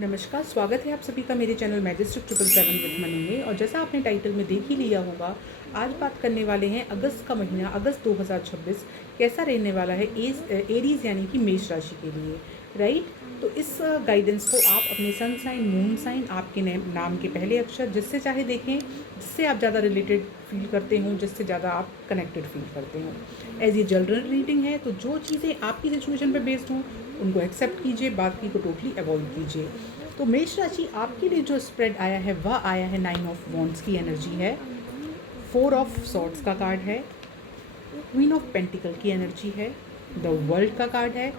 नमस्कार, स्वागत है आप सभी का मेरे चैनल मैजेस्टिक 777 विद मनु में। और जैसा आपने टाइटल में देख ही लिया होगा, आज बात करने वाले हैं अगस्त का महीना, अगस्त 2026 कैसा रहने वाला है एरीज़ यानी कि मेष राशि के लिए, राइट। तो इस गाइडेंस को आप अपने सन साइन, मून साइन, आपके नाम के पहले अक्षर, जिससे चाहे देखें, जिससे आप ज़्यादा रिलेटेड फील करते हों, जिससे ज़्यादा आप कनेक्टेड फील करते हों। एज ये जनरल रीडिंग है, तो जो चीज़ें आपकी सिचुएशन पर बेस्ड हों उनको एक्सेप्ट कीजिए, बाकी को टोटली अवॉइड कीजिए। तो मेष राशि आपके लिए जो स्प्रेड आया है वह आया है 9 ऑफ वॉन्ड्स की एनर्जी है, 4 ऑफ सॉर्ड्स का कार्ड है, क्वीन ऑफ पेंटिकल की एनर्जी है, द वर्ल्ड का कार्ड है,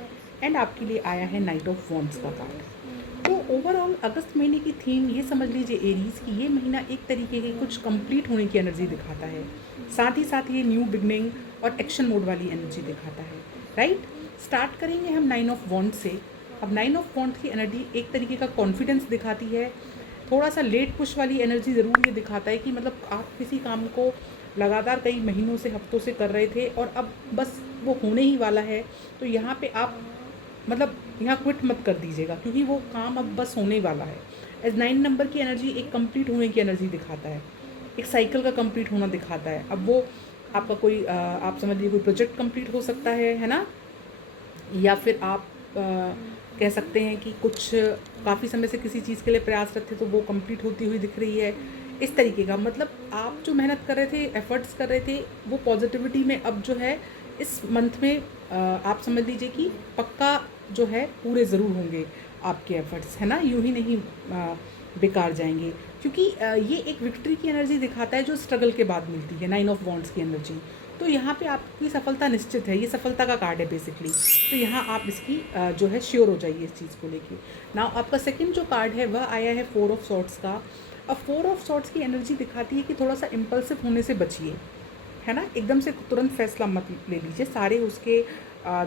एंड आपके लिए आया है नाइट ऑफ वॉन्ड्स का कार्ड। तो ओवरऑल अगस्त महीने की थीम ये समझ लीजिए एरीज कि ये महीना एक तरीके के कुछ कंप्लीट होने की एनर्जी दिखाता है, साथ ही साथ ये न्यू बिगनिंग और एक्शन मोड वाली एनर्जी दिखाता है, राइट। स्टार्ट करेंगे हम 9 ऑफ वॉन्ड्स से। अब 9 ऑफ वॉन्ड्स की एनर्जी एक तरीके का कॉन्फिडेंस दिखाती है, थोड़ा सा लेट पुश वाली एनर्जी ज़रूर ये दिखाता है कि मतलब आप किसी काम को लगातार कई महीनों से, हफ्तों से कर रहे थे और अब बस वो होने ही वाला है। तो यहाँ पे आप मतलब यहाँ क्विट मत कर दीजिएगा, क्योंकि वो काम अब बस होने वाला है। एज 9 नंबर की एनर्जी एक कंप्लीट होने की एनर्जी दिखाता है, एक साइकिल का कंप्लीट होना दिखाता है। अब वो आपका कोई आप समझ लीजिए कोई प्रोजेक्ट कंप्लीट हो सकता है ना, या फिर आप कह सकते हैं कि कुछ काफ़ी समय से किसी चीज़ के लिए प्रयासरत थे तो वो कंप्लीट होती हुई दिख रही है। इस तरीके का मतलब आप जो मेहनत कर रहे थे, एफर्ट्स कर रहे थे, वो पॉजिटिविटी में अब जो है इस मंथ में आप समझ लीजिए कि पक्का जो है पूरे ज़रूर होंगे आपके एफर्ट्स, है ना। यूँ ही नहीं बेकार जाएंगे, क्योंकि ये एक विक्ट्री की एनर्जी दिखाता है जो स्ट्रगल के बाद मिलती है, 9 ऑफ वॉन्ड्स की एनर्जी। तो यहाँ पे आपकी सफलता निश्चित है, ये सफलता का कार्ड है बेसिकली। तो यहाँ आप इसकी जो है श्योर हो जाइए इस चीज़ को लेके। नाउ आपका सेकंड जो कार्ड है वह आया है 4 ऑफ सॉर्ड्स का। अब 4 ऑफ सॉर्ड्स की एनर्जी दिखाती है कि थोड़ा सा इम्पल्सिव होने से बचिए, है ना। एकदम से तुरंत फैसला मत ले लीजिए, सारे उसके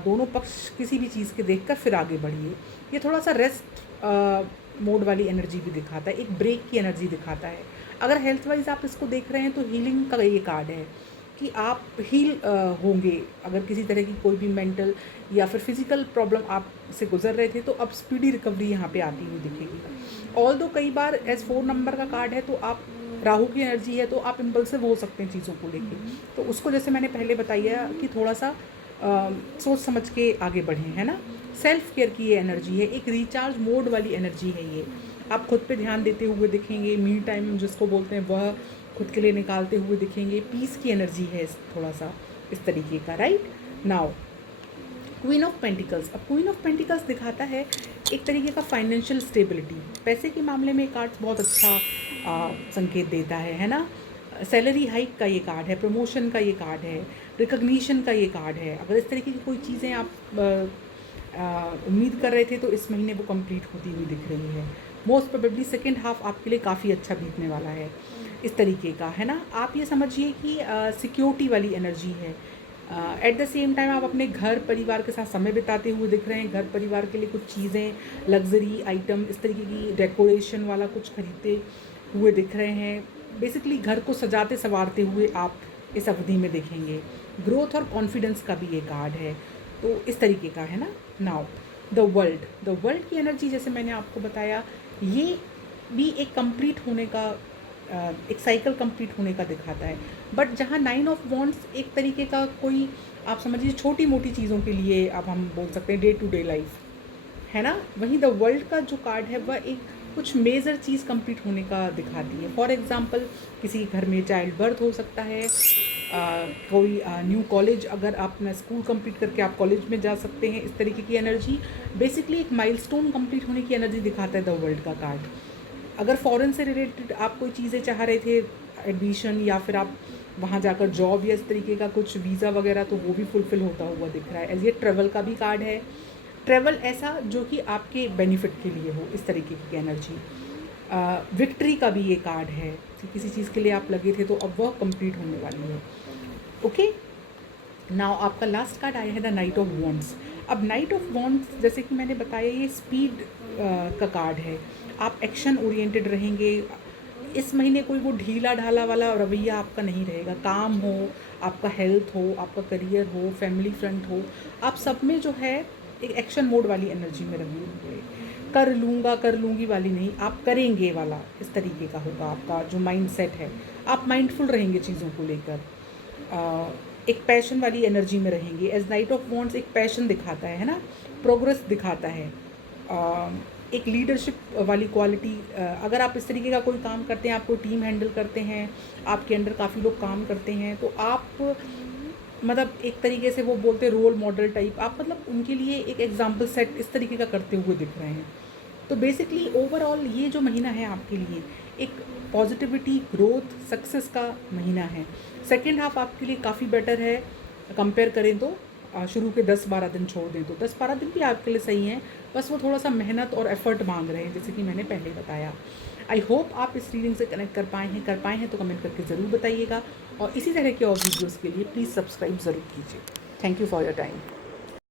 दोनों पक्ष किसी भी चीज़ के देखकर फिर आगे बढ़िए। ये थोड़ा सा रेस्ट मोड वाली एनर्जी भी दिखाता है, एक ब्रेक की एनर्जी दिखाता है। अगर हेल्थ वाइज आप इसको देख रहे हैं तो हीलिंग का ये कार्ड है कि आप हील होंगे। अगर किसी तरह की कोई भी मेंटल या फिर फिजिकल प्रॉब्लम आप से गुजर रहे थे तो अब स्पीडी रिकवरी यहाँ पे आती हुई दिखेगी। ऑल दो कई बार एज 4 नंबर का कार्ड है तो आप राहु की एनर्जी है, तो आप इम्पल्सिव हो सकते हैं चीज़ों को लेके। तो उसको जैसे मैंने पहले बताया कि थोड़ा सा सोच समझ के आगे बढ़ें, है ना। सेल्फ केयर की ये एनर्जी है, एक रिचार्ज मोड वाली एनर्जी है ये। आप खुद पे ध्यान देते हुए दिखेंगे, मी टाइम जिसको बोलते हैं वह खुद के लिए निकालते हुए दिखेंगे। पीस की एनर्जी है थोड़ा सा इस तरीके का, right. Now queen of pentacles. अब क्वीन ऑफ पेंटिकल्स दिखाता है एक तरीके का फाइनेंशियल स्टेबिलिटी, पैसे के मामले में कार्ड बहुत अच्छा संकेत देता है ना। सैलरी हाइक का ये कार्ड है, प्रमोशन का ये कार्ड है, रिकग्निशन का ये कार्ड है। अगर इस तरीके की कोई चीज़ें आप उम्मीद कर रहे थे तो इस महीने वो कंप्लीट होती हुई दिख रही है। मोस्ट प्रोबेबली सेकेंड हाफ आपके लिए काफ़ी अच्छा बीतने वाला है, इस तरीके का, है ना। आप ये समझिए कि सिक्योरिटी वाली एनर्जी है। एट द सेम टाइम आप अपने घर परिवार के साथ समय बिताते हुए दिख रहे हैं। घर परिवार के लिए कुछ चीज़ें, लग्जरी आइटम, इस तरीके की डेकोरेशन वाला कुछ खरीदते हुए दिख रहे हैं। बेसिकली घर को सजाते संवारते हुए आप इस अवधि में देखेंगे। ग्रोथ और कॉन्फिडेंस का भी ये कार्ड है, तो इस तरीके का, है ना। नाउ द वर्ल्ड की एनर्जी जैसे मैंने आपको बताया, ये भी एक कंप्लीट होने का, एक साइकिल कंप्लीट होने का दिखाता है। बट जहाँ 9 ऑफ वॉन्ड्स एक तरीके का कोई आप समझिए छोटी मोटी चीज़ों के लिए, अब हम बोल सकते हैं डे टू डे लाइफ, है ना। वहीं द वर्ल्ड का जो कार्ड है वह एक कुछ मेजर चीज़ कंप्लीट होने का दिखाती है। फॉर एग्जांपल किसी घर में चाइल्ड बर्थ हो सकता है, कोई न्यू कॉलेज, अगर आप अपना स्कूल कंप्लीट करके आप कॉलेज में जा सकते हैं, इस तरीके की एनर्जी। बेसिकली एक माइलस्टोन कंप्लीट होने की एनर्जी दिखाता है द वर्ल्ड का कार्ड। अगर फॉरेन से रिलेटेड आप कोई चीज़ें चाह रहे थे, एडमिशन या फिर आप वहाँ जाकर जॉब या इस तरीके का कुछ वीज़ा वगैरह, तो वो भी फुलफ़िल होता हुआ दिख रहा है। एज ये ट्रैवल का भी कार्ड है, ट्रैवल ऐसा जो कि आपके बेनिफिट के लिए हो, इस तरीके की एनर्जी। विक्ट्री का भी ये कार्ड है कि किसी चीज़ के लिए आप लगे थे तो अब वह कंप्लीट होने वाली है। ओके, नाउ आपका लास्ट कार्ड आया है द नाइट ऑफ वॉन्ड्स। अब नाइट ऑफ वॉन्ड्स जैसे कि मैंने बताया ये स्पीड का कार्ड है। आप एक्शन ओरिएंटेड रहेंगे इस महीने। कोई वो ढीला ढाला वाला रवैया आपका नहीं रहेगा। काम हो, आपका हेल्थ हो, आपका करियर हो, फैमिली फ्रंट हो, आप सब में जो है एक एक्शन मोड वाली एनर्जी में रहे होंगे। कर लूँगा कर लूँगी वाली नहीं, आप करेंगे वाला इस तरीके का होगा आपका जो माइंड सेट है। आप माइंडफुल रहेंगे चीज़ों को लेकर, एक पैशन वाली एनर्जी में रहेंगे। एज नाइट ऑफ वॉन्ड्स एक पैशन दिखाता है ना, प्रोग्रेस दिखाता है, एक लीडरशिप वाली क्वालिटी। अगर आप इस तरीके का कोई काम करते हैं, आप कोई टीम हैंडल करते हैं, आपके अंडर काफ़ी लोग काम करते हैं, तो आप मतलब एक तरीके से वो बोलते हैं रोल मॉडल टाइप, आप मतलब उनके लिए एक एग्जाम्पल सेट इस तरीके का करते हुए दिख रहे हैं। तो बेसिकली ओवरऑल ये जो महीना है आपके लिए एक पॉजिटिविटी, ग्रोथ, सक्सेस का महीना है। सेकेंड हाफ आपके लिए काफ़ी बेटर है कंपेयर करें तो। शुरू के 10-12 दिन छोड़ दें तो 10-12 दिन भी आपके लिए सही हैं, बस वो थोड़ा सा मेहनत और एफर्ट मांग रहे हैं, जैसे कि मैंने पहले बताया। आई होप आप इस रीडिंग से कनेक्ट कर पाए हैं तो कमेंट करके ज़रूर बताइएगा, और इसी तरह के और वीडियोज़ के लिए प्लीज़ सब्सक्राइब ज़रूर कीजिए। Thank you for your time.